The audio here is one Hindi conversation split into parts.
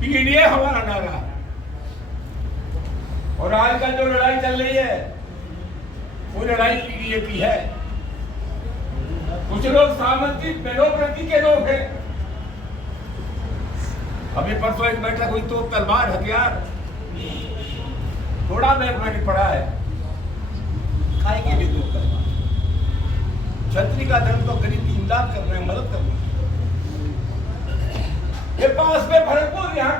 पीडीए हमारा नारा है। और आजकल जो लड़ाई चल रही है वो लड़ाई पीडीए की है। कुछ लोग सामंती डेमोक्रेसी के लोग हैं। अभी परसों एक बैठक हुई तो तलवार हथियार थोड़ा मैंने पढ़ा है, खाए के लिए 2 तलवार। छतरी का धर्म तो गरीब की इमदाद कर रहे हैं, मदद कर रहे हैं। ये पास में भरतपुर, यहाँ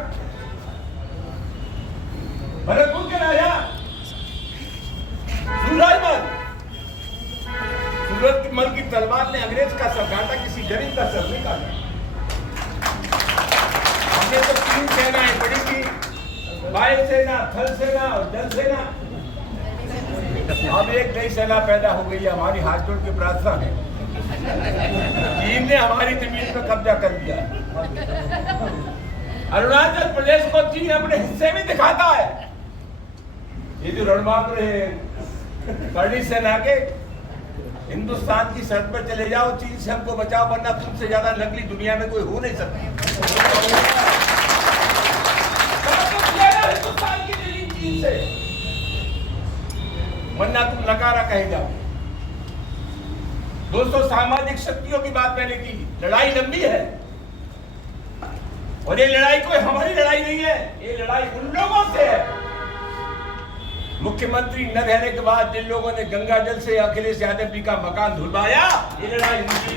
भरतपुर के राजा सूरजमल की तलवार ने अंग्रेज का सर काटा, किसी गरीब का सर नहीं काटा। हमने तो 3 सेनाएं पड़ी थी, वायु सेना, थल सेना और जल सेना। अब एक नई सेना पैदा हो गई है। हमारी हाथ जोड़ के प्रार्थना है, चीन ने हमारी जमीन पर कब्जा कर लिया। अरुणाचल प्रदेश को चीन अपने हिस्से में दिखाता है। ये जो रणबांकुर है करनी सेना के, हिंदुस्तान की शर्त पर चले जाओ, चीन से हमको बचाओ, वरना तुमसे ज्यादा नकली दुनिया में कोई हो नहीं सकता। हिंदुस्तान की जमीन चीन से, वरना तुम नकारा कहे जाओ। दोस्तों, सामाजिक शक्तियों की बात मैंने की। लड़ाई लंबी है और ये लड़ाई कोई हमारी लड़ाई नहीं है, ये लड़ाई उन लोगों से है। मुख्यमंत्री न रहने के बाद जिन लोगों ने गंगा जल से अखिलेश यादव जी का मकान धुलवाया, ये लड़ाई उनकी।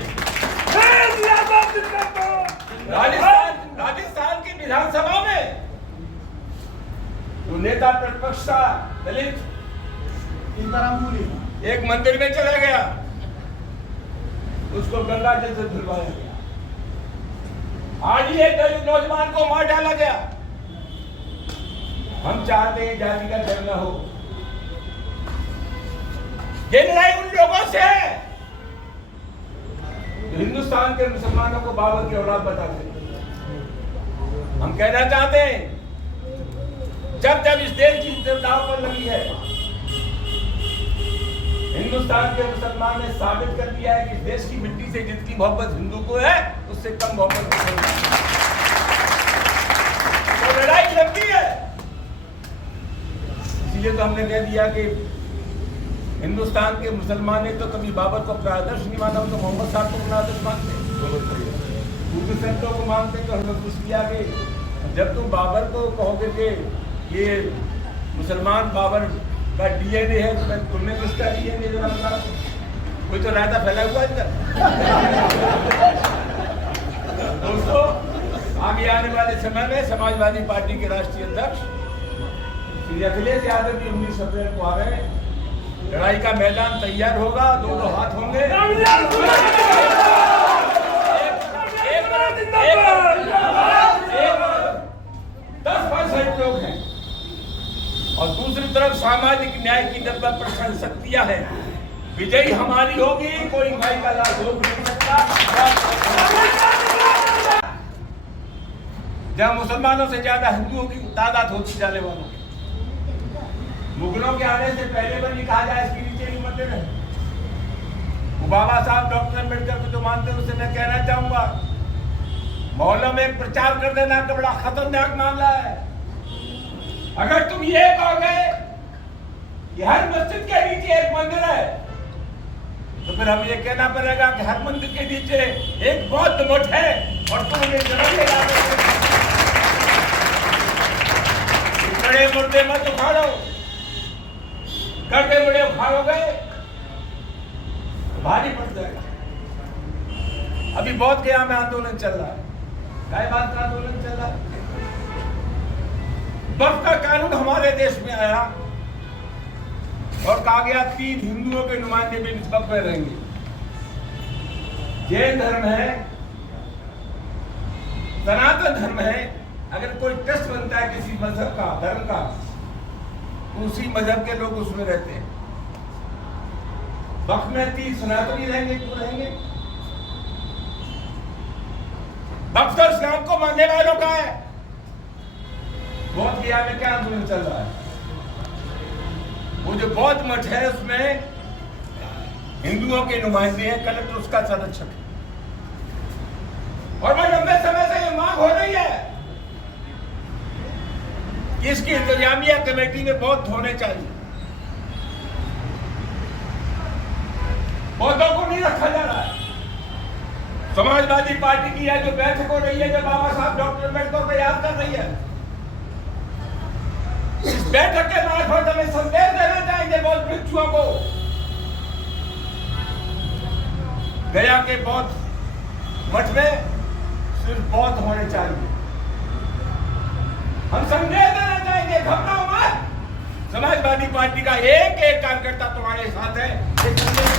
राजस्थान की विधानसभा में तो नेता प्रतिपक्ष था दलित, एक मंदिर में चला गया, उसको गंगा जल से धुलवाया गया। आज ही एक दलित नौजवान को मार डाला गया। हम चाहते हैं जाति का धर्म न हो। ये लड़ाई उन लोगों से है तो हिंदुस्तान के मुसलमानों को बाबर की औलाद बताते हैं। हम कहना चाहते हैं, जब जब इस देश की दाव पर लगी है, हिंदुस्तान के मुसलमान ने साबित कर दिया है कि इस देश की मिट्टी से जितनी मोहब्बत हिंदू को है, उससे कम मोहब्बत तो लड़ाई लंबी है। इसलिए तो हमने कह दिया कि हिंदुस्तान के मुसलमान ने तो कभी बाबर को अपना आदर्श नहीं माना, तो मोहम्मद साहब को अपना आदर्श मानते, दूसरे संतों को मानते। तो हमने कुछ किया कि जब तुम बाबर को कहोगे कि ये मुसलमान बाबर का डीएनए है, तो तुमने किसका डीएनए जरा बता। कोई तो रायता फैला हुआ है। दोस्तों, आगे आने वाले समय में समाजवादी पार्टी के राष्ट्रीय अध्यक्ष श्री अखिलेश यादव जी 19 अप्रैल को आ रहे हैं। लड़ाई का मैदान तैयार होगा, दोनों हाथ होंगे। 10% लोग हैं और दूसरी तरफ सामाजिक न्याय की 90% शक्तियां हैं। विजयी हमारी होगी, कोई भाई का लाभ रोक नहीं सकता। जहां मुसलमानों से ज्यादा हिंदुओं की तादाद होती जाने वालों की। मुगलों के आने से पहले पर नहीं कहा जाए इसके नीचे नहीं मंदिर है। बाबा साहब डॉक्टर अम्बेडकर को जो मानते हैं उससे मैं कहना चाहूंगा, मोहल्लों में प्रचार कर देना तो बड़ा खतरनाक मामला है। अगर तुम ये कहोगे कि हर मस्जिद के नीचे एक मंदिर है, तो फिर हमें ये कहना पड़ेगा कि हर मंदिर के नीचे एक बौद्ध मठ है और तुम उन्हें बड़े मुर्दे मत उखाड़ो, करते बड़े उखाड़ोगे तो भारी पड़ जाएगा। अभी बौद्ध गया में आंदोलन चल रहा है, गाय बात का आंदोलन चल रहा है। वक्फ का कानून हमारे देश में आया और कहा गया 3 हिंदुओं के नुमाइंदे भी इस वक्फ में रहेंगे। जैन धर्म है, सनातन धर्म है। अगर कोई ट्रस्ट बनता है किसी मजहब का, धर्म का, तो उसी मजहब के लोग उसमें रहते हैं। वक्फ में 3 सनातनी रहेंगे, क्यों रहेंगे? वक्फ तो इस्लाम को मानने वालों का है। बौद्ध गया में क्या आंदोलन चल रहा है? वो जो बौद्ध मठ है उसमें हिंदुओं के नुमाइंदे हैं, कलेक्टर उसका संरक्षक है। और मैं लंबे समय से ये मांग हो रही है कि इसकी इंतजामिया कमेटी में बौद्ध होने चाहिए। बौद्धों को नहीं रखा जा रहा है। समाजवादी पार्टी की है जो बैठक हो रही है, जो बाबा साहब डॉक्टर अम्बेडकर को याद कर रही है, इस बैठक के मार्फत हमें संदेश देना चाहेंगे बौद्ध भिक्षुओं को। गया के बौद्ध मठ में सिर्फ बौद्ध होने चाहिए। हम संदेश देना चाहेंगे, घबराओ मत। समाजवादी पार्टी का एक एक कार्यकर्ता तुम्हारे साथ है।